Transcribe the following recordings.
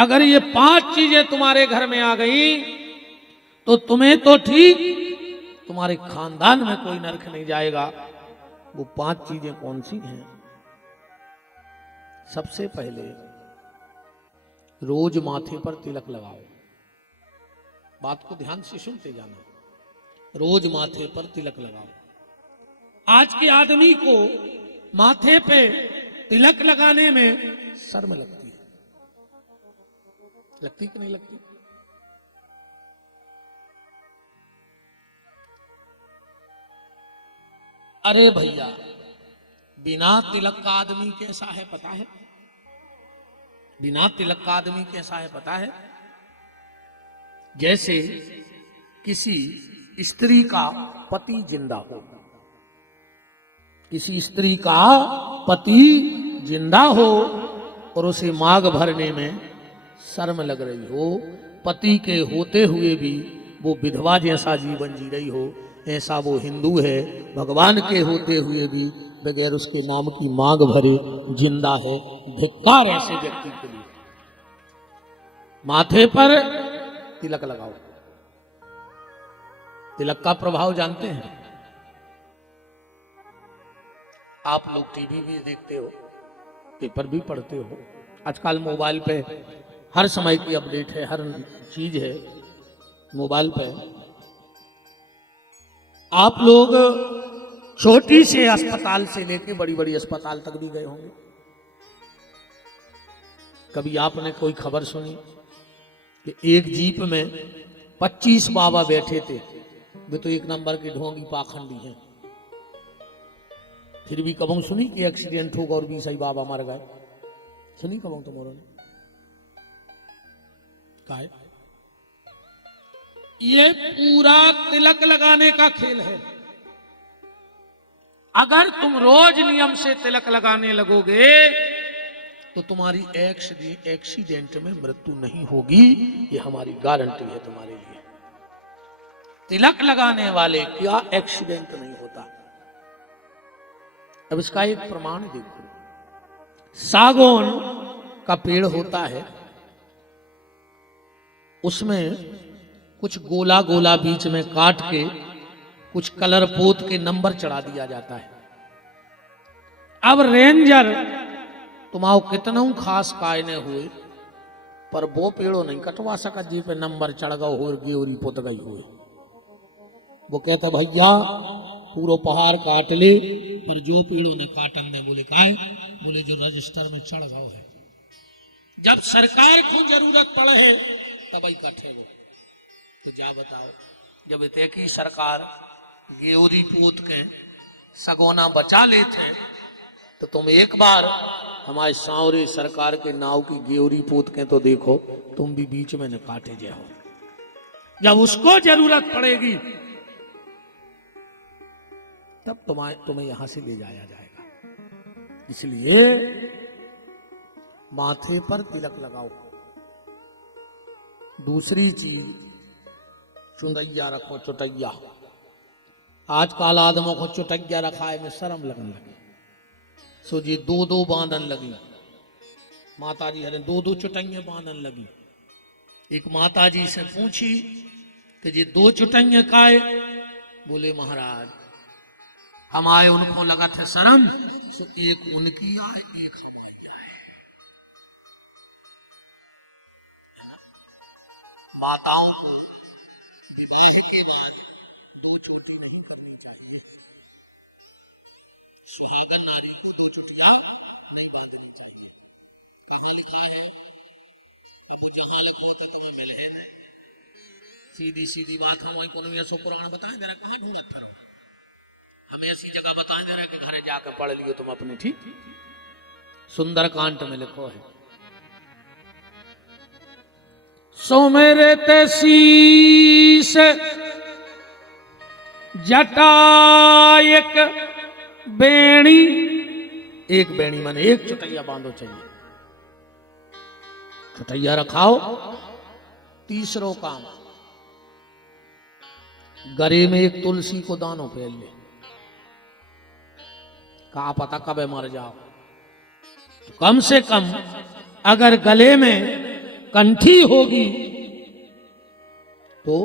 अगर ये 5 चीजें तुम्हारे घर में आ गई तो तुम्हें तो ठीक, तुम्हारे खानदान में कोई नरक नहीं जाएगा। वो 5 चीजें कौन सी हैं? सबसे पहले रोज माथे पर तिलक लगाओ। बात को ध्यान से सुनते जाना। रोज माथे पर तिलक लगाओ। आज के आदमी को माथे पे तिलक लगाने में शर्म लगती है। लगती कि नहीं लगती? अरे भैया, बिना तिलक का आदमी कैसा है पता है? बिना तिलक का आदमी कैसा है पता है? जैसे किसी स्त्री का पति जिंदा हो, किसी स्त्री का पति जिंदा हो और उसे मांग भरने में शर्म लग रही हो, पति के होते हुए भी वो विधवा जैसा जीवन जी रही हो, ऐसा वो हिंदू है, भगवान के होते हुए भी बगैर उसके नाम की मांग भरे जिंदा है। धिक्कार ऐसे व्यक्ति के लिए। माथे पर तिलक लगाओ। तिलक का प्रभाव जानते हैं? आप लोग टीवी भी देखते हो, पेपर भी पढ़ते हो, आजकल मोबाइल पे हर समय की अपडेट है, हर चीज है मोबाइल पे। आप लोग छोटी से अस्पताल से लेके बड़ी बड़ी अस्पताल तक भी गए होंगे। कभी आपने कोई खबर सुनी कि एक जीप में 25 बाबा बैठे थे? वे तो एक नंबर के ढोंगी पाखंडी हैं, फिर भी कबों सुनी कि एक्सीडेंट होगा और 20 बाबा मर गए? सुनी कबों तुम्हारों ने? काय? ये पूरा तिलक लगाने का खेल है। अगर तुम रोज नियम से तिलक लगाने लगोगे तो तुम्हारी एक्सीडेंट में मृत्यु नहीं होगी, ये हमारी गारंटी है तुम्हारे लिए। तिलक लगाने वाले क्या एक्सीडेंट नहीं होता। अब इसका एक प्रमाण देखो। सागौन का पेड़ होता है, उसमें कुछ गोला गोला बीच में काट के कुछ कलर पोत के नंबर चढ़ा दिया जाता है। अब रेंजर तुम्हारो कितना खास कायने हुए पर वो पेड़ो नहीं कटवा सका जी पे नंबर चढ़ गए हो गेवरी पोत गई हुए। वो कहता भैया पूरा पहाड़ काट ले, पर जो पेड़ों ने काटन ने बोले काहे? बोले जो रजिस्टर में चढ़ गए है। जब सरकार को जरूरत पड़े है तब ही काटेगा। तो जा बताओ, जब इतने की सरकार गेवरी पोत के सगोना बचा लेते तो तुम एक बार हमारे सांवरे सरकार के नाव की गेवरी पोत के तो देखो, तुम भी बीच में न काटे जाओ। जब उसको जरूरत पड़ेगी तब तुम्हें यहां से ले जाया जाएगा। इसलिए माथे पर तिलक लगाओ। दूसरी चीज, चुंदैया रखो, चुटैया। आजकल आदमों को चुटैया रखा है में शर्म लगने लगी। सो जी 2-2 बांधन लगी। माता जी हरे 2-2 चुटैया बांधन लगी। एक माता जी से पूछी कि जी 2 चुटैया काहे? बोले महाराज हम आए, उनको लगा थे शर्म, तो एक उनकी आए एक हमारी आए। माताओं को विवाह के बाद 2 चोटी नहीं करनी चाहिए। सुहागन नारी को 2 चोटियां नहीं बांधनी चाहिए। कहाँ लिखा है? अब जहां लिखो तो तुम्हें मिले। सीधी सीधी बात हम वही को ऐसो पुराण बताएं जरा, कहाँ ढूंढत फिरो? हमें ऐसी जगह बताएं दे रहे कि घरे जाकर पढ़ लियो तुम अपने। ठीक, सुंदरकांड में लिखो है, सो मेरे तैसीस जटा एक बेणी। एक बेणी माने एक चुटैया बांधो चाहिए। चुटैया रखाओ। तीसरो काम, गरे में एक तुलसी को दानो फैल ले। कहा पता कब मर जाओ, तो कम से कम अगर गले में कंठी होगी तो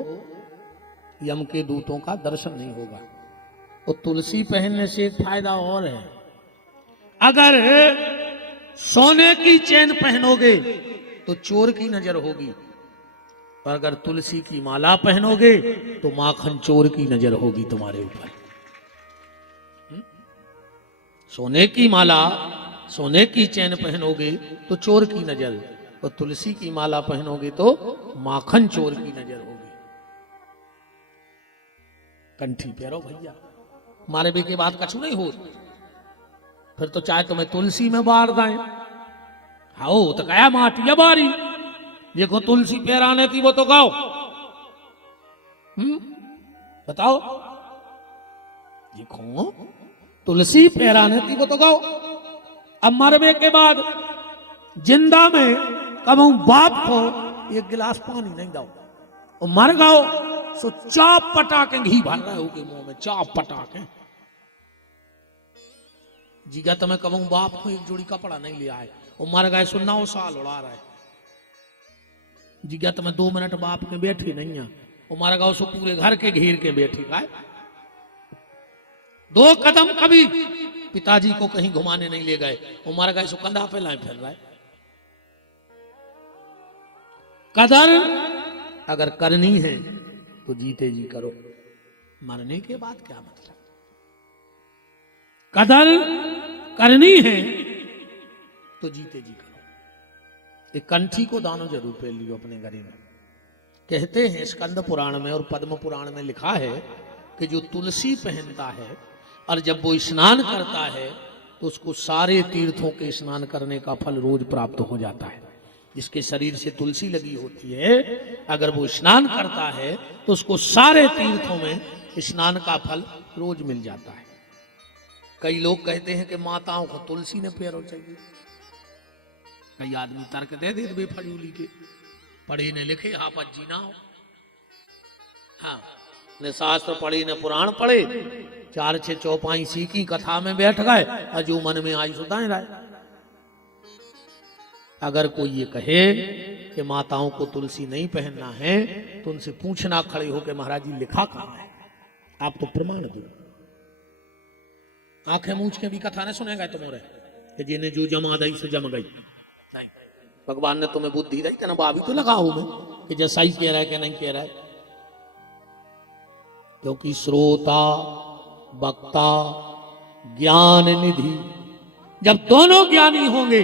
यम के दूतों का दर्शन नहीं होगा। तो तुलसी पहनने से एक फायदा और है, अगर सोने की चेन पहनोगे तो चोर की नजर होगी, और अगर तुलसी की माला पहनोगे तो माखन चोर की नजर होगी तुम्हारे ऊपर। सोने की माला, सोने की चैन पहनोगे तो चोर की नजर, और तुलसी की माला पहनोगे तो माखन चोर की नजर होगी। कंठी पहरो भैया, मारे बे के बाद कछु नहीं हो, फिर तो चाहे तुम्हें तुलसी में बार दाएं। हाओ तो कया माटी बारी, देखो तुलसी पहराने थी वो तो गाओ। बताओ, देखो तुलसी पहराने थी वो तो गाओ। अब मरबे के बाद जिंदा में कबू बाप को एक गिलास पानी नहीं दो, और मर गाओ सो चाप पटाके घी भर रहे हो के मुंह में, चाप पटाके। जीगा तुम्हें कबू बाप को एक जोड़ी कपड़ा नहीं लिया है, वो मर गए सो 9 साल उड़ा रहा है। जीगा तुम्हें 2 मिनट बाप के बैठे नहीं है, वो मर गए सो पूरे घर के घेर के बैठे का। 2 कदम कभी पिताजी को कहीं घुमाने नहीं ले गए, वो मर गए सो कंधा पे लाए फिर रहा है। कदर अगर करनी है तो जीते जी करो, मरने के बाद क्या मतलब। कदर करनी है तो जीते जी करो। एक कंठी को दानो जरूर पहन लियो अपने गले में। कहते हैं स्कंद पुराण में और पद्म पुराण में लिखा है कि जो तुलसी पहनता है और जब वो स्नान करता है तो उसको सारे तीर्थों के स्नान करने का फल रोज प्राप्त हो जाता है। जिसके शरीर से तुलसी लगी होती है, अगर वो स्नान करता है तो उसको सारे तीर्थों में स्नान का फल रोज मिल जाता है। कई लोग कहते हैं कि माताओं को तुलसी ने पैरों चाहिए। कई आदमी तर्क दे दे बेफजूली के, पढ़े ने लिखे आपत जीना हो। हाँ, ने शास्त्र पढ़े ने पुराण पढ़े, 4-6 चौपाई सीखी, कथा में बैठ गए और जो मन में आई सुधाए रहे। अगर कोई ये कहे कि माताओं को तुलसी नहीं पहनना है तो उनसे पूछना खड़े हो के महाराज जी लिखा कहां है, आप तो प्रमाण दो। आंखें मूछ के भी कथा ने सुनेगा तुम्हारे कि जिन्हें जो जमा दई से जम गई। नहीं, भगवान ने तुम्हें बुद्धि दी कि ना बाबी तो लगा हूं मैं कि जैसा ही कह रहा है कि नहीं कह रहा है। क्योंकि श्रोता वक्ता ज्ञान निधि, जब दोनों ज्ञानी होंगे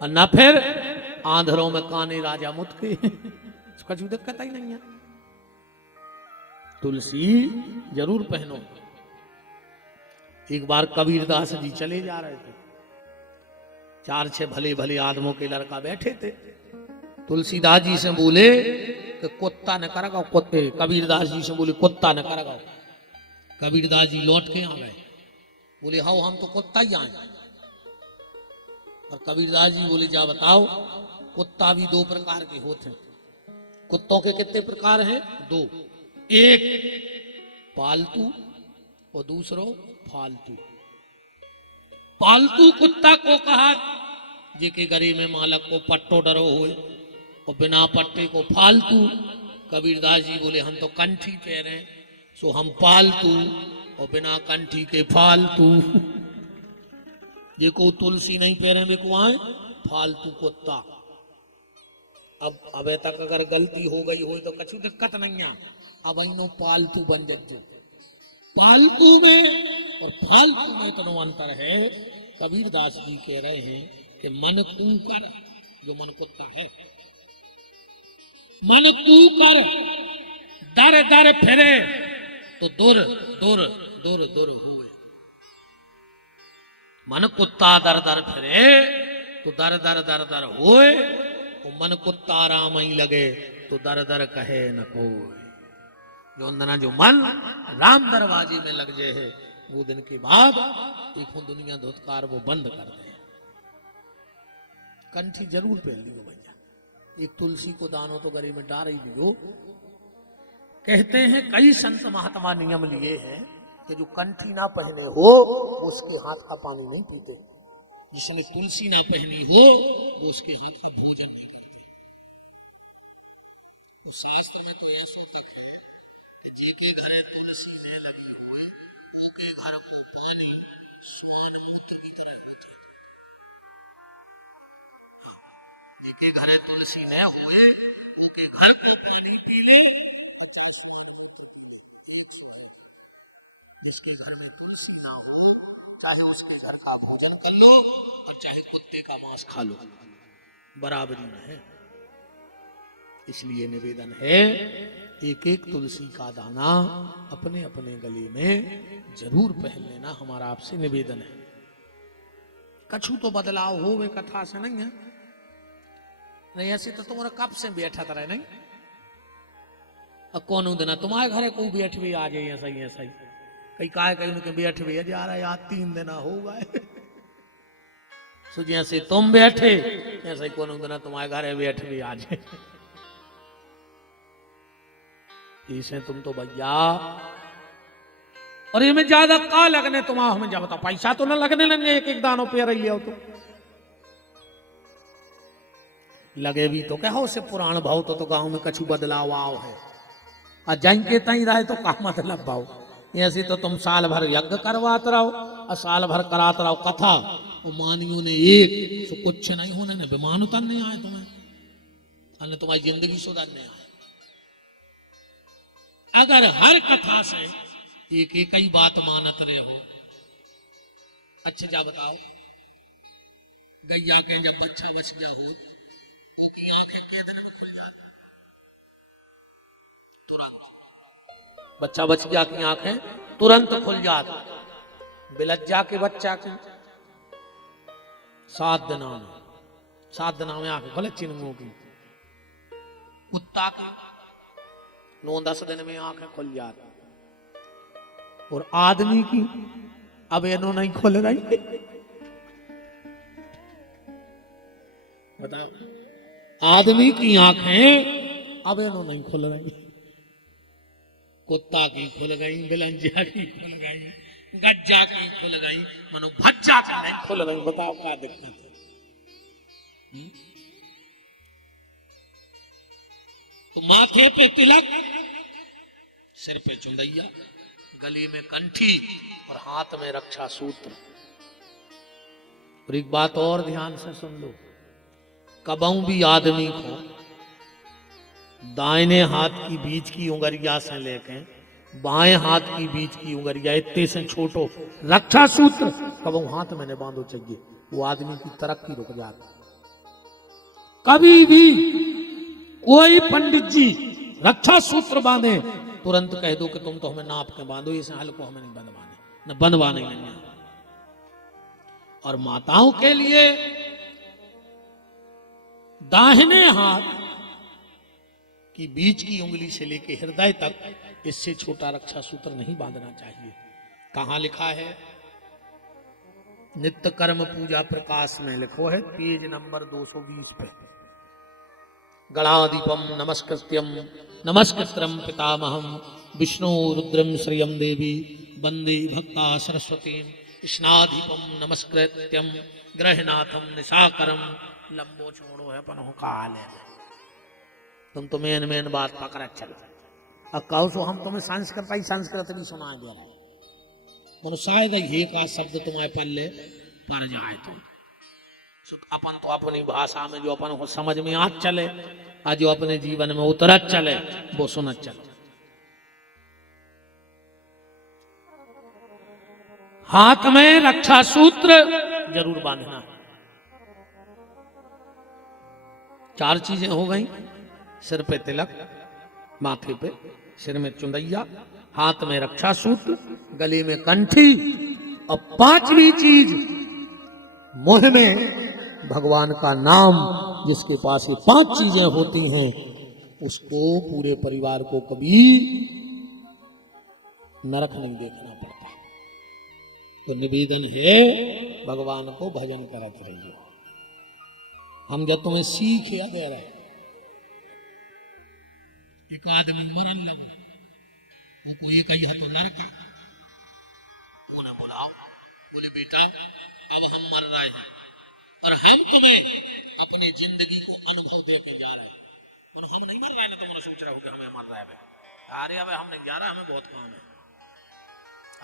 और न फिर आंधरों में काने राजा मुत के, उसका जो दिक्कत ही नहीं है। तुलसी जरूर पहनो। एक बार कबीरदास जी चले जा रहे थे, 4-6 भले भले आदमों के लड़का बैठे थे। तुलसीदास जी से बोले कि कुत्ता न करगाओ, कुत्ते। कबीरदास जी से बोले कुत्ता न करगाओ। कबीरदास जी लौट के आ गए, बोले हाँ हम तो कुत्ता ही आए। और कबीरदास जी बोले जा बताओ, कुत्ता भी 2 प्रकार के होते हैं। कुत्तों के कितने प्रकार हैं? 2। एक पालतू और दूसरो फालतू। पालतू कुत्ता को कहा जेके गरे में मालक को पट्टो डरो होए, और बिना पट्टे को फालतू। कबीरदास जी बोले हम तो कंठी पहने सो हम पालतू, और बिना कंठी के फालतू। ये को तुलसी नहीं पहने में को आए फालतू कुत्ता। अब तक अगर गलती हो गई हो तो कछु दिक्कत नहीं है, अब इनो पालतू बन जाए। पालतू में और फालतू में तो अंतर है। कबीरदास जी कह रहे हैं कि मन कूकर, जो मन कुत्ता है, मन कूकर दर दर फिरे तो दुर दुर दुर दुर हुए। मन कुत्ता दर दर फिरे तो दर दर दर दर होए, और मन कुत्ता राम ही लगे तो दर दर कहे न कोई। जो अंदना जो मन राम दरवाजे में लग जाए है, वो दिन के बाद देखो दुनिया धुतकार वो बंद कर दे। कंठी जरूर पहन लियो भैया। एक तुलसी को दानो तो गले में डाल ही लियो। कहते हैं कई संत महात्मा नियम लिए हैं कि जो कंठी ना पहने हो उसके हाथ का पानी नहीं पीते। जिसने तुलसी ना पहनी हो वो उसके हाथ का भोजन नहीं करते। तो शास्त्र में तो ये सूत्र है कि जेके घरे तुलसी ने लगी हुए ओके घर को पानी स्वान मोती की तरह होते। जेके घरे तुलसी ने हुए ओके घर का पानी पी ली। जिसके घर में तुलसी ना हो चाहे उसके घर का भोजन कर लो और चाहे कुत्ते का मांस खा लो, बराबरी में है। इसलिए निवेदन है एक एक तुलसी का दाना अपने अपने गले में जरूर पहन लेना, हमारा आपसे निवेदन है। कछु तो बदलाव हो वे कथा से नहीं है, नहीं ऐसे तो तुम्हारा कब से बैठा तरह नहीं। अब कौन देना तुम्हारे घरे कोई बैठ भी आ जाए ऐसा ही ऐसा ही कई काय कहीं उनके बैठ भी जा रहा है यार 3 दिन हो गए। सो जैसे तुम बैठे ऐसा ही कौन देना तुम्हारे घरे बैठ भी आ जाए। इसे तुम तो भैया और ये में ज्यादा का लगने तुम्हारा हमें जब बता पैसा तो ना लगने लगे एक एक दानों पे रही हो तो लगे भी तो क्या हो से पुराण भाव तो गांव में कछु बदलाव आओ है और जाएंगे तई रहे तो का मतलब भाव। ऐसे तो तुम साल भर यज्ञ करवाते रहो और साल भर कराते रहो कथा और मानियों ने एक तो कुछ नहीं होने ने बेमान उतर नहीं आए तुम्हें अने तुम्हारी जिंदगी सुधरने आए। अगर हर कथा से एक एक ही बात मानत रहे हो। अच्छा जा बताओ गैया के जब बच्चा बच गया हो तो की आंखें तुरंत बच्चा बच गया की आंखें तुरंत खुल जात। बिलज्जा के बच्चा की 7 दिनों में आंखें खुले चिन्हों की। कुत्ता की 9-10 दिन में आंखें खुल जाती और आदमी की अब इन्हों नहीं खुल रही। बताओ आदमी की आंखें अब इन्हों नहीं खुल रही। कुत्ता की खुल गई, बिलंजा की खुल गई, गज्जा की खुल गई, मनो भज्जा की नहीं खुल रही। बताओ क्या दिक्कत है। तो माथे पे तिलक, सिर पे चुंदैया, गले में कंठी और हाथ में रक्षा सूत्र। और एक बात और ध्यान से सुन लो, कबहू भी आदमी को दाहिने हाथ की बीच की उंगलिया से लेके बाएं हाथ की बीच की उंगलिया इतने से छोटो रक्षा सूत्र कबहू हाथ में नहीं बांधो चाहिए, वो आदमी की तरक्की रुक जाती। कभी भी कोई पंडित जी रक्षा सूत्र बांधे तुरंत कह दो कि तुम तो हमें नाप के बांधो, इस हाल को हमें नहीं बंधवाने, न बंधवाने नहीं। और माताओं के लिए दाहिने हाथ की बीच की उंगली से लेकर हृदय तक इससे छोटा रक्षा सूत्र नहीं बांधना चाहिए। कहां लिखा है? नित्य कर्म पूजा प्रकाश में लिखो है, पेज नंबर 220 पे। गणाधिपम नमस्कृत्यम नमस्कृत्रम पितामहम विष्णु रुद्रम श्रियम देवी वंदे भक्ता सरस्वती कृष्णाधिपम नमस्कृत्यम ग्रहनाथम निशाकरम। लंबो छोड़ो है पनो काल है, तुम तो मेन बात पकड़ चलो। अब कहो सो हम तुम्हें संस्कृत भी सुना दे रहे हैं, शायद ये का शब्द तुम्हारे पल्ले पड़ जाए तो अपन तो अपनी भाषा में जो अपन को समझ में आ चले और जो अपने जीवन में उतरत चले वो सुनत चले। हाथ में रक्षा सूत्र जरूर बांधना। 4 चीजें हो गई, सिर पे तिलक, माथे पे सिर में चुंदैया, हाथ में रक्षा सूत्र, गले में कंठी और 5वीं चीज मुंह में भगवान का नाम। जिसके पास ये 5 चीजें होती हैं उसको पूरे परिवार को कभी नरक नहीं देखना पड़ता। तो निवेदन है भगवान को भजन करते रहिए। हम जब तुम्हें सीख या दे रहे, एक आदमी मरन लगो, वो कोई कही है तो लड़का वो ना बुलाओ, बोले बेटा अब हम मर रहे हैं और हम तुम्हें अपनी जिंदगी को अनुभव देके जा रहे हैं और हम नहीं मर रहे हैं। तो मैंने सोचा रहे हैं। अरे अबे हम नहीं जा रहा, हमें बहुत काम है,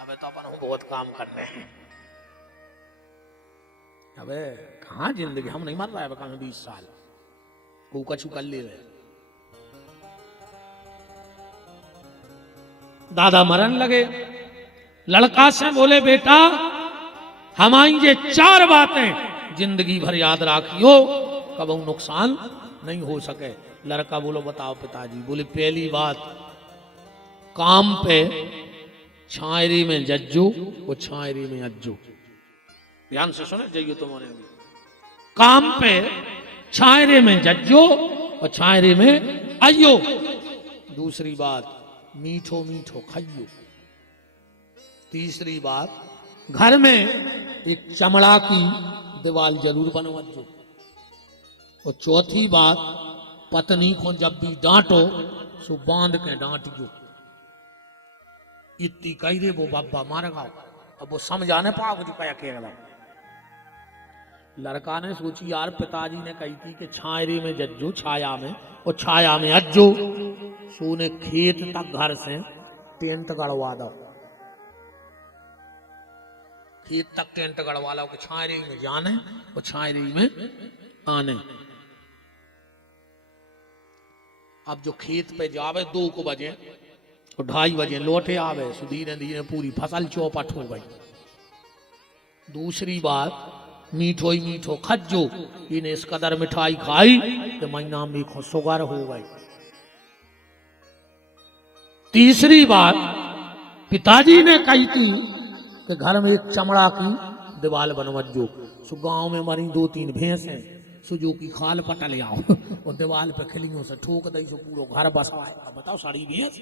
अबे तो अपन बहुत काम करने हैं। अबे कहाँ जिंदगी, हम नहीं मर रहा है कहाँ 20 साल को कछु कर ले रहे। दादा मरन लगे, लड़का से बोले बेटा हमारी ये 4 बातें जिंदगी भर याद राखियो, कभी नुकसान नहीं हो सके। लड़का बोलो बताओ पिताजी। बोले पहली बात, काम पे छायरी में जज्जो और छायरी में अज्जो। ध्यान से सुने जाइए तुम्हारे भी। काम पे छायरे में जज्जो और छायरे में अज्जो। दूसरी बात, मीठो मीठो खाइयो। तीसरी बात, घर में एक चमड़ा की दीवार जरूर बनवाजो। और चौथी बात, पत्नी को जब भी डांटो सो बांध के डांटियो। इतनी कही दे वो बाबा मारेगा, अब वो समझाने पाओ जो क्या कहेगा। लड़का ने सोची यार पिताजी ने कही थी कि छायरे में जज्जो छाया में और छाया में अज्जो, सोने खेत तक घर से टेंट गड़वा दो, खेत तक टेंट गड़वा लो कि छायरे में जाने और छायरे में आने। अब जो खेत पे जावे 2 बजे और 2:30 बजे लौटे आवे, सो धीरे धीरे पूरी फसल चौपट हो गई। दूसरी बात, मीठो ही मीठो खज्जो, इन्हें इस कदर मिठाई खाई कि महीना में शुगर हो गई। तीसरी बात, पिताजी ने कही थी कि घर में एक चमड़ा की दीवार बनवजो। सो गांव में मरी 2-3 भैंस हैं, सो जो की खाल पटा ले आओ और दीवार पे खिलियों से ठोक दई, सो पूरा घर बसवाए। अब बताओ सारी भैंस।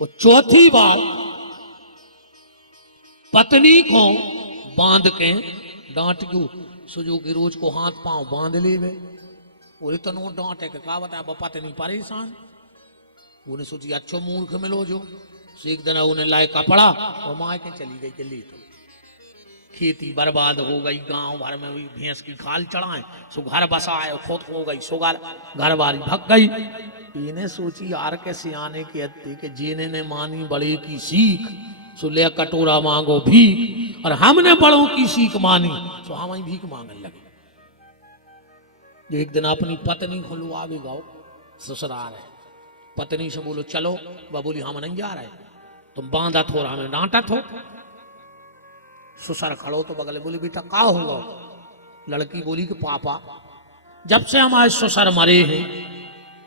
और चौथी बात, पत्नी को बांध के डांटियो, सो जो की रोज को हाथ पांव बांध लेवे। और इतनो डांटे के का बताया पत्नी परेशान। उन्हें सोची अच्छो मूर्ख मिलो जो। एक दिन उन्हें लाए कपड़ा और माँ के चली गई के ले। तो खेती बर्बाद हो गई, गांव भर में हुई भैंस की खाल चढ़ाए, सो घर बसाए खुद हो गई, सो घर बारी भग गई। इन्हें सोची यार के सियाने के अत्ते के जीने ने मानी बड़े की सीख, सो ले कटोरा मांगो भीख। और हमने बड़ों की सीख मानी, सो हम ही भीख मांगने लगे। एक दिन अपनी पत्नी को लुआवे गाओ ससुराल है, पत्नी से बोलो चलो, वह बोली हम नहीं जा रहे, तुम बांधा थोड़ा हमें डांटा थो। ससुर खड़ो तो बगल बोली बेटा का होगा। लड़की बोली कि पापा जब से हमारे ससुर मरे हैं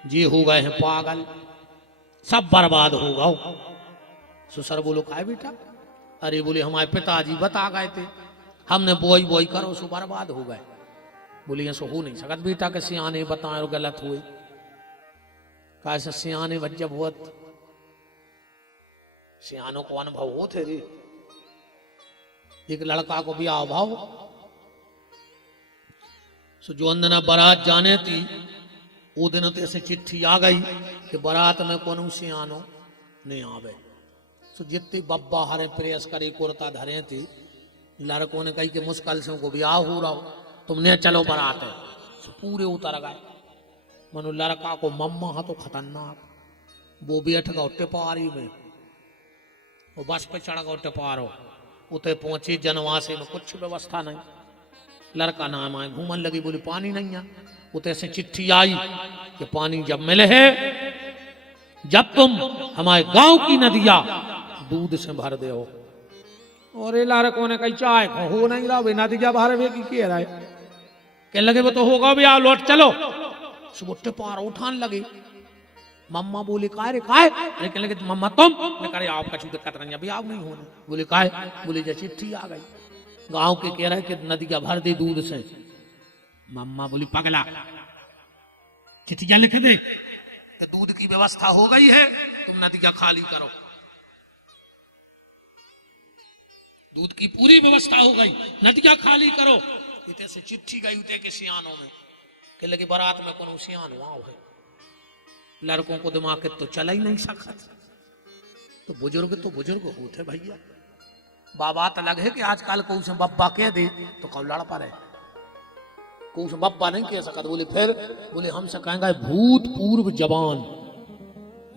ये हो गए हैं पागल, सब बर्बाद हो गए। ससुर बोलो का है बेटा। अरे बोले हमारे पिताजी बता गए थे, हमने बोई बोई करो सो बर्बाद हो गए। बोली ऐसा हो नहीं सकत बेटा के सियाने बताए और गलत हुए। कैसे सियाने जब बहुत सियानों को अनुभव होते रे। एक लड़का को भी अभाव, सो जो अंदना बारात जाने थी वो दिन तो ऐसे चिट्ठी आ गई कि बारात में कोनो सियानो नहीं आवे। सो जितने बब्बा हरे प्रेस करे कुर्ता धरे थे, लड़कों ने कही कि मुश्किल से उनको ब्याह हो रहा हो, तुमने चलो बारात है। सो पूरे उतर गए। मनो लड़का को मम्मा हा तो खतरनाक, वो बैठ गया टिपारी में, वो बस पे चढ़ गया टिपारो। उते पहुंची जनवासे में कुछ व्यवस्था नहीं। लड़का नाम आए घूमन लगी, बोली पानी नहीं है। उते से चिट्ठी आई कि पानी जब मिले है, जब तुम हमारे गांव की नदिया दूध से भर दे हो। और ये लड़कों ने कही चाय हो नहीं रहा, वे नदिया भर वे की कह रहा है। कह लगे वो तो होगा भी, आओ लौट चलो। सुबह पार उठान लगे। मम्मा बोले काय रे काय, लेकिन लगे मम्मा तुम करे आप कछु दिक्कत नहीं, अभी आप नहीं होने। बोले काय, बोले जैसे चिट्ठी आ गई गांव के कह रहे कि नदी का भर दे दूध से। मम्मा बोली पगला, चिट्ठियां लिख दे तो दूध की व्यवस्था हो गई है, तुम नदी का खाली करो। दूध की पूरी व्यवस्था हो गई, नदी का खाली करो। इतने से चिट्ठी गई उते के सियानों में कि लगे बारात में कोनो सियान वहां है। लड़कों को दिमाग के तो चला ही नहीं सकता। तो बुजुर्ग होते भैया। बाबा तो लगे कि आजकल को उसे बब्बा कह दे तो कौ लड़ पा रहे। कुछ बब्बा नहीं कह सकता। बोले फिर? बोले हमसे कहेंगे भूतपूर्व जवान,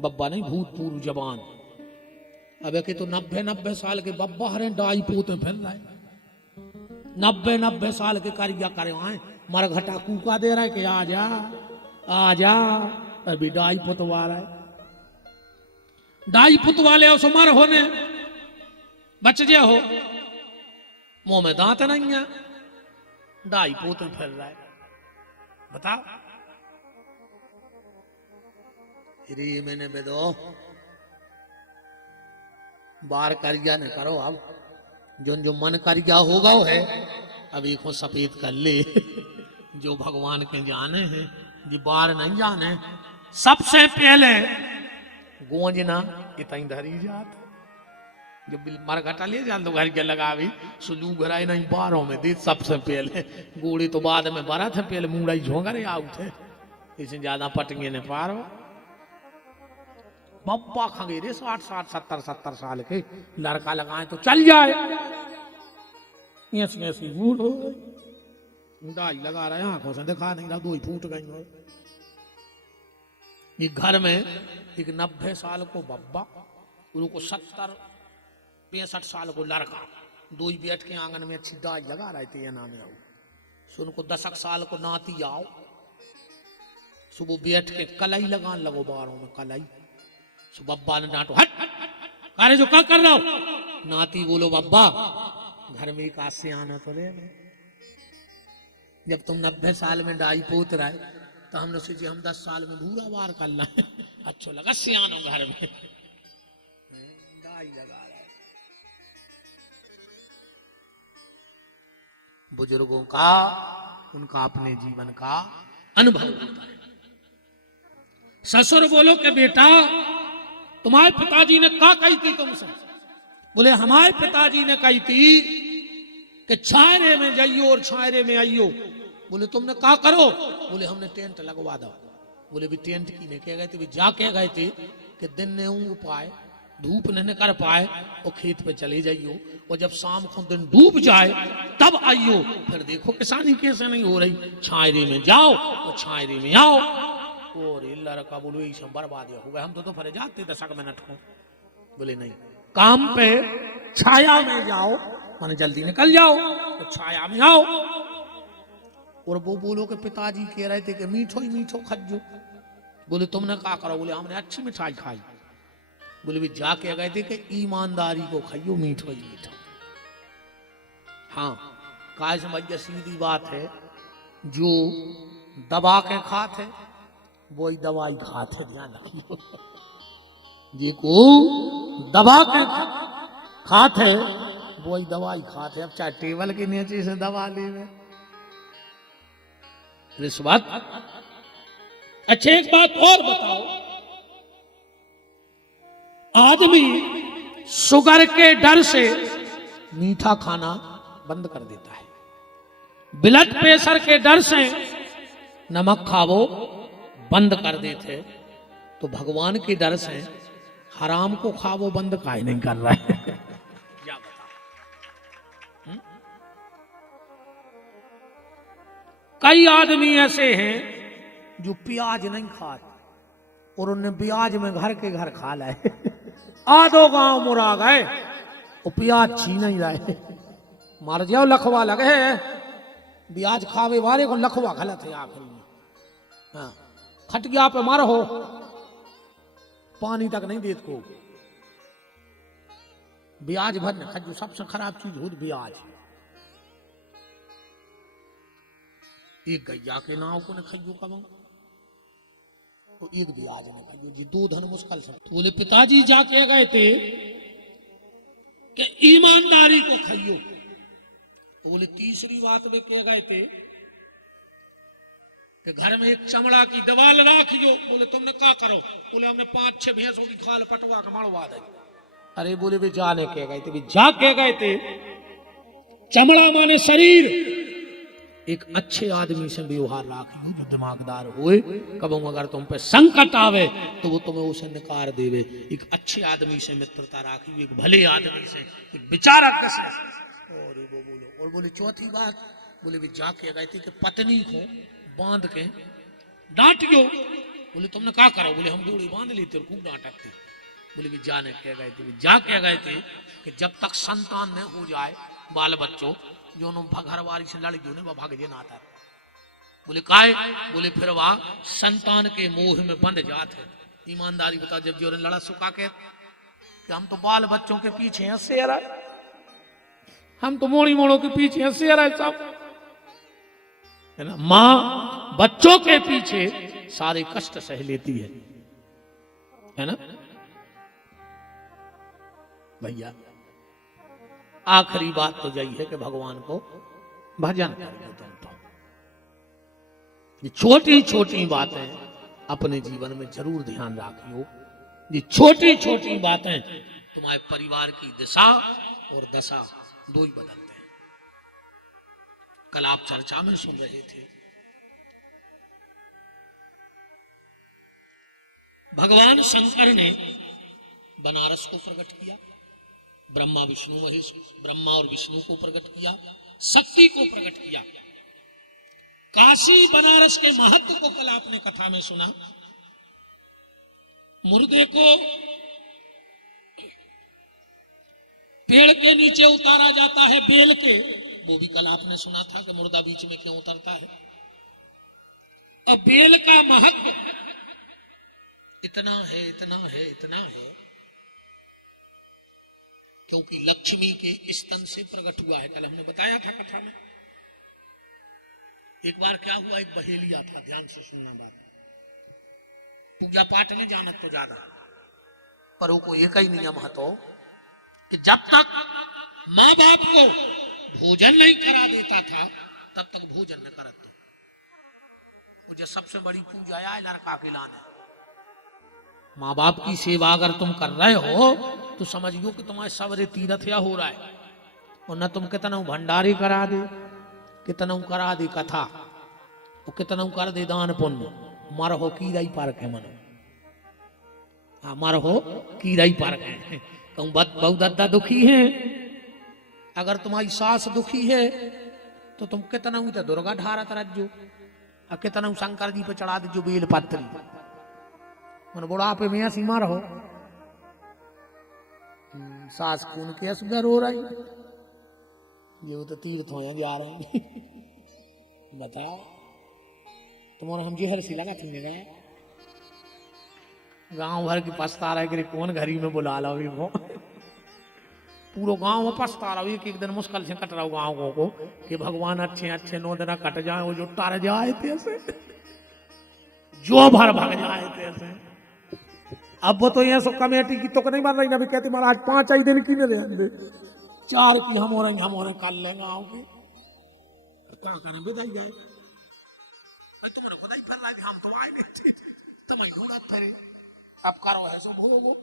बब्बा नहीं भूतपूर्व जवान। अब के तो 90 साल के बब्बा हरे डाई पोते फिर रहे, 90 साल के कारिया करे आए मरघटा कूका दे रहा है कि आ जा आ जा, अभी डाई पुतवा रहा है। डाई पुतवाले उस मर होने बच गया हो, मुंह में दांत नहीं है, डाई पोते फिर रहा है। बताओ रे मैंने बेदो बार करिया न करो। अब जो मन करिया होगा वो है, अब एक सफेद कर ले जो भगवान के जाने हैं, जी बार नहीं जाने। सबसे पहले गोंजना इतनी धरी जात, जब मरघटा ले जान तो घर के लगा भी सुलू घराई नहीं बारों में दे। सबसे पहले गोड़ी तो बाद में बरा थे, पहले मुड़ा ही झोंगा रे आ उठे, इसे ज्यादा पटंगे ने पार हो। बब्बा खंगेरे 60 70 साल के लड़का लगाए तो चल जाए, ऐसी मूड हो गई, डाई लगा रहे आंखों से दिखा नहीं रहा, 2 ही फूट गई हो। ये घर में एक 90 साल को बब्बा, उनको 70 65 साल को लड़का, 2 ही बैठ के आंगन में अच्छी डाई लगा रहे थे। ये नाम आओ सुन को 10 साल को नाती आओ, सुबह बैठ के कलाई लगान लगो बारों में कलाई। बब्बा ने डांटो, हट अरे जो क्या कर रहा हो? नाती बोलो बब्बा घर में एक आसे आना तो दे, जब तुम 90 साल में डाई पोत रहा है तो हमने सोचे हम 10 साल में भूरा बार कर ला है। अच्छा लगा सियानो घर में डाई लगा रहा है। बुजुर्गों का उनका अपने जीवन का अनुभव होता है। ससुर बोलो कि बेटा तुम्हारे पिताजी ने क्या कही थी तुमसे? बोले हमारे पिताजी ने कही थी कि छायरे में जाइयो और छायरे में आइयो। बोले तुमने क्या करो? बोले हमने टेंट लगवा दो। बोले भी टेंट की ने कह गए थे, भी जा कह गए थे कि दिन ने ऊँग पाए धूप नहीं कर पाए और खेत पे चले जाइयो, और जब शाम को दिन डूब जाए तब आइयो, फिर देखो किसानी कैसे नहीं हो रही, छायरे में जाओ और छायरे में आओ। और लड़का बोलो ये सब बर्बाद हो गए, हम तो फिर जाते 10 मिनट को। बोले नहीं, काम पे छाया में जाओ, माने जल्दी निकल जाओ तो छाया में आओ। और वो बोलो कि पिताजी कह रहे थे कि मीठो ही मीठो खज्जो। बोले तुमने क्या करो? बोले हमने अच्छी मिठाई खाई। बोले भी जा कह गए थे कि ईमानदारी को खाइयो मीठो ही मीठो। हाँ काय समझिए सीधी बात है, जो दबा के खाते वही दवाई खाते, ध्यान रखियो। जी को दबा के खाते वही दवाई खाते। अब चाहे टेबल के नीचे से दबा ले रिश्वत। अच्छा एक बात और बताओ, आदमी शुगर के डर से मीठा खाना बंद कर देता है, ब्लड प्रेशर के डर से नमक खावो बंद कर देते, तो भगवान के डर से हराम को खावो बंद काहे नहीं कर रहा है? क्या बता। कई आदमी ऐसे हैं जो प्याज नहीं खाते और उन्हें प्याज में घर के घर खा लाए। आधो गांव मुरा गए और प्याज छीन नहीं रहे, मार जाओ लखवा लगे। प्याज खावे वाले को लखवा गलत है आखिर में। हाँ खटिया पे मारो हो, पानी तक नहीं देत को। ब्याज भर न खजू, सबसे खराब चीज हो ब्याज। एक गैया के नाव को न खजू कब तो एक ब्याज न खजू जी, 2 धन मुश्किल से। तो बोले पिताजी जा कह गए थे कि ईमानदारी को खाइयो। तो बोले तीसरी बात में कह गए थे कि घर में एक चमड़ा की दीवाल राखियो। बोले तुमने क्या करो? बोले हमने 5-6 भैंसों की खाल पटवा के मड़वा दी। अरे बोले भी जाने कह गए थे, भी जा कह गए थे। चमड़ा माने शरीर। एक अच्छे आदमी से व्यवहार राखियो जो दिमागदार होए, कबो अगर तुम पे संकट आवे तो वो तुम्हें उसे निकार देवे। एक अच्छे आदमी से मित्रता राखियो, एक भले आदमी से, एक विचारक से। और वो बोलो, और बोले चौथी बात, बोले भी जाके गए थे कि पत्नी को बांध के डांटियो। बोले तुमने क्या करो? बोले हम गोली बांध लेते और खूब डांटते। बोले भी जाने कह गए थे, जा कह गए थे कि जब तक संतान न हो जाए, बाल बच्चों जो घर वाली से लड़ गयो वह भाग जे ना आता। बोले काहे? बोले फिर वह संतान के मोह में बंध जाते। ईमानदारी बता, जब जो लड़ा सुखा के कि हम तो बाल बच्चों के पीछे हंसे रहे, हम तो मोड़ी मोड़ों के पीछे हंसे रहे सब, है ना। माँ बच्चों के पीछे सारे कष्ट सह लेती है ना भैया। आखिरी बात तो यही है कि भगवान को भजन करिए तुम तो। ये छोटी छोटी बातें अपने जीवन में जरूर ध्यान रखियो। ये छोटी छोटी बातें तुम्हारे परिवार की दिशा और दशा दो ही बदलते हैं। कल आप चर्चा में सुन रहे थे, भगवान शंकर ने बनारस को प्रकट किया, ब्रह्मा विष्णु महेश, ब्रह्मा और विष्णु को प्रकट किया, शक्ति को प्रकट किया। काशी बनारस के महत्व को कल आपने कथा में सुना। मुर्दे को पेड़ के नीचे उतारा जाता है बेल के, वो भी कल आपने सुना था कि मुर्दा बीच में क्यों उतरता है। अब बेल का महत्व इतना है, इतना है, इतना है, क्योंकि लक्ष्मी के स्तन से प्रकट हुआ है। कल हमने बताया था कथा में। एक बार क्या हुआ, एक बहेलिया था, ध्यान से सुनना बात। पूजा पाठ में जानत तो ज्यादा, पर वो को एक ही नियम है तो कि जब तक माँ बाप को भोजन नहीं करा देता था तब तक भोजन न करत। मुझे सबसे बड़ी पूजा है लड़का के लाने। माँ बाप की सेवा अगर तुम कर रहे हो तो समझियो कि तुम्हारे सवरे तीर्थ या हो रहा है। और न तुम कितना भंडारी करा दे, कितना करा दे कथा, और कितना कर दे दान पुण्य, मर हो कीराई पार्क है मनो। हाँ, मर हो कीराई पार्क है। कहूँ बहुत दादा दुखी है, अगर तुम्हारी सास दुखी है तो तुम कितना तो दुर्गा ढारत रज्जो, और कितना शंकर जी पे चढ़ा दीजो बेल पत्री। मन बुढ़ापे में ऐसी मार हो, सास खून के असगर हो रही, ये तो तीर्थ हो जा रहे हैं। बताओ तुम्हारे हम जी हर सी लगा थी गए गांव भर की पछता रहे कि कौन घरी में बुला लो वो। पूरा गांव में पछता रहा, एक एक दिन मुश्किल से कट रहा गाँव को कि भगवान अच्छे अच्छे 9 दिन कट जाए, वो जो टर जाए थे ऐसे, जो भर भाग जाए थे ऐसे। अब वो तो यहाँ सब कमेटी की तो नहीं बन रही ना, भी कहती महाराज 5 ही दिन की नहीं दे, 4 की हम हो रहे कर लेंगे गाँव की, क्या करें विदाई गए। तुम्हारे खुदा ही फिर रहा है, हम तो आए नहीं थे, तुम्हें ढूंढा फिरे, अब करो है सो भोगो।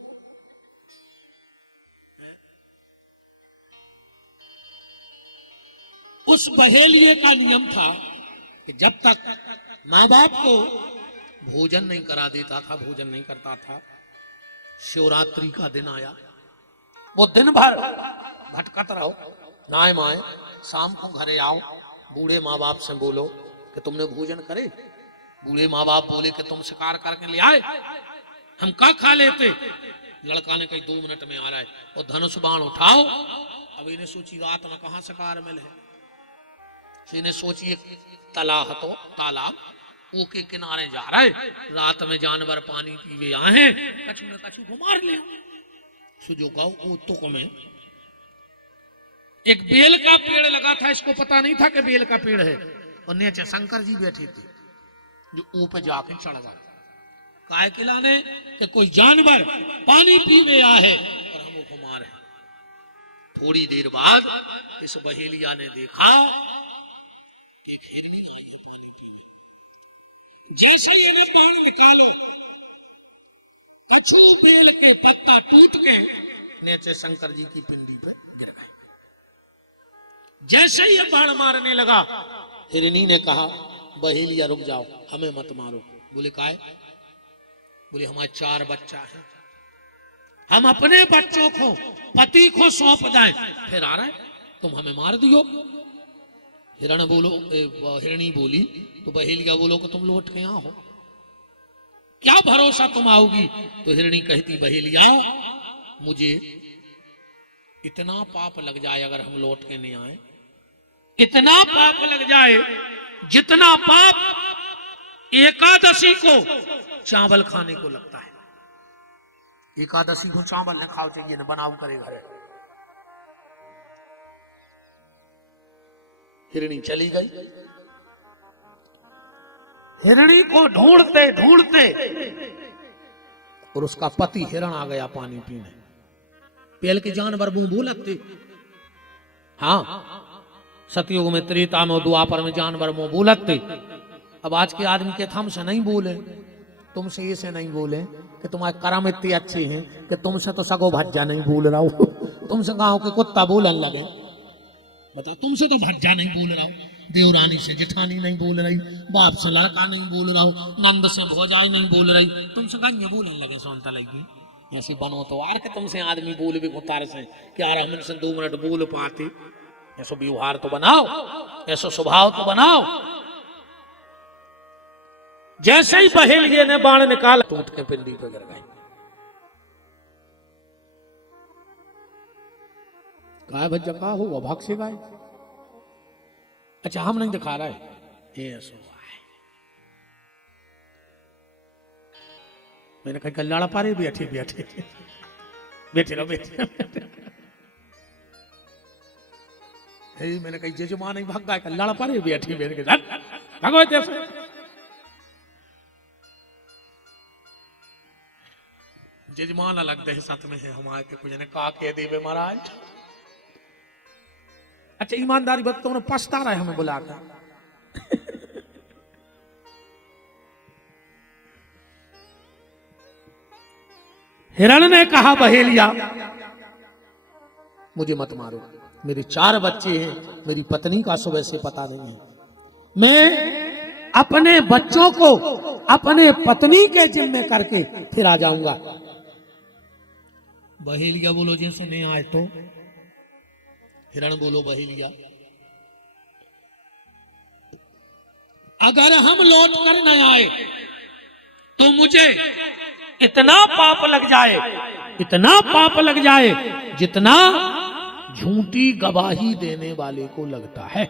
उस बहेलिए का नियम था कि जब तक माँ बाप को भोजन नहीं करा देता था, भोजन नहीं करता था। शिवरात्रि का दिन आया, वो दिन भर भटकत रहो, नाय माए, शाम को घरे आओ, बूढ़े माँ बाप से बोलो कि तुमने भोजन करे। बूढ़े माँ बाप बोले कि तुम शिकार करके ले आए, हम क्या खा लेते। लड़का ने कही 2 मिनट में आ रहा है, और धनुष बाण उठाओ। अब इन्हें सोची रात में कहां शिकार मिले, इन्हें सोची एक तालाब तो तालाब वो के किनारे जा रहा है, रात में जानवर पानी पीवे आए, कछु न कछु को मार ले। सुजो गाँव वो तुक में एक बेल का पेड़ लगा था, इसको पता नहीं था कि बेल का पेड़ है, और नीचे शंकर जी बैठे थे जो ऊपर जाके चढ़ गए। काय के लाने कि कोई जानवर पानी पीवे आए और हम को मारे। थोड़ी देर बाद इस बहेलिया ने देखा एक हिरनी आई है पानी पीने। जैसे ही इन्हें बाण निकालो, कछु बेल के पत्ता टूट के नीचे शंकर जी की पिंडी पे गिर गए। जैसे ही ये बाण मारने लगा, हिरनी ने कहा बहेलिया रुक जाओ, हमें मत मारो। बोले काहे? बोले हमारे 4 बच्चा है, हम अपने बच्चों को पति को सौंप दें, फिर आ रहा है तुम हमें मार दियो। हिरणी बोली तो बहेलिया बोलो कि तुम लौट के यहाँ हो, क्या भरोसा तुम आओगी। तो हिरणी कहती बहेलिया मुझे इतना पाप लग जाए अगर हम लौट के नहीं आए, इतना पाप लग जाए जितना पाप एकादशी को चावल खाने को लगता है। एकादशी को चावल न खाओ चाहिए न बनाओ करे घरे। हिरणी चली गई। हिरणी को ढूंढते ढूंढते और उसका पति हिरण आ गया पानी पीने। पहले के जानवर बूंदू लगते, हाँ सतयुग में, त्रेता में, द्वापर में जानवर मुंह बोलते। अब आज के आदमी के हमसे नहीं बोले, तुमसे ऐसे नहीं बोले कि तुम्हारे कर्म इतने अच्छे हैं कि तुमसे तो सगो भज्जा नहीं बोल रहा हूं, तुमसे गांव के कुत्ता बोलन लगे। बता, तुमसे तो भज्जा नहीं बोल रहा हूं, देवरानी से जिठानी नहीं बोल रही, बाप से लड़का नहीं बोल रहा हूं, नंद से भौजाई नहीं बोल रही, तुमसे गंगे बोलने लगे सोनता लगी। ऐसी बनो तो आर के तुमसे आदमी बोल भी उतार से क्या हम इनसे 2 मिनट बोल पाते। ऐसा व्यवहार तो बनाओ, ऐसा स्वभाव तो बनाओ। जैसे ही बहेलिये ने बाण निकाला टूट के पिंडी पे गिर गई। गाय भज्जा का हुआ भाग से गाय। अच्छा हम नहीं दिखा रहे ये ऐसा हुआ है। मैंने कहा कल्याण पारे बैठे बैठे बैठे रहो बैठे। मैंने कही जजमान नहीं भाग गया कल्याण पारे बैठी मेरे के भगवत जैसे। जजमान अलग दहशत में है हमारे के कुछ ने कहा के देवे महाराज। अच्छा ईमानदारी बात तो उन्हें पछता रहा है हमें बुलाकर। हिरण ने कहा बहेलिया मुझे मत मारो, मेरे 4 बच्चे हैं, मेरी पत्नी का सुबह से पता नहीं है, मैं अपने बच्चों को अपने पत्नी के जिम्मे करके फिर आ जाऊंगा। बहेलिया बोलो जैसे नहीं आए तो। हिरण बोलो बहेलिया अगर हम लौट कर न आए तो मुझे इतना पाप लग जाए, इतना पाप लग जाए जितना झूठी गवाही देने वाले को लगता है।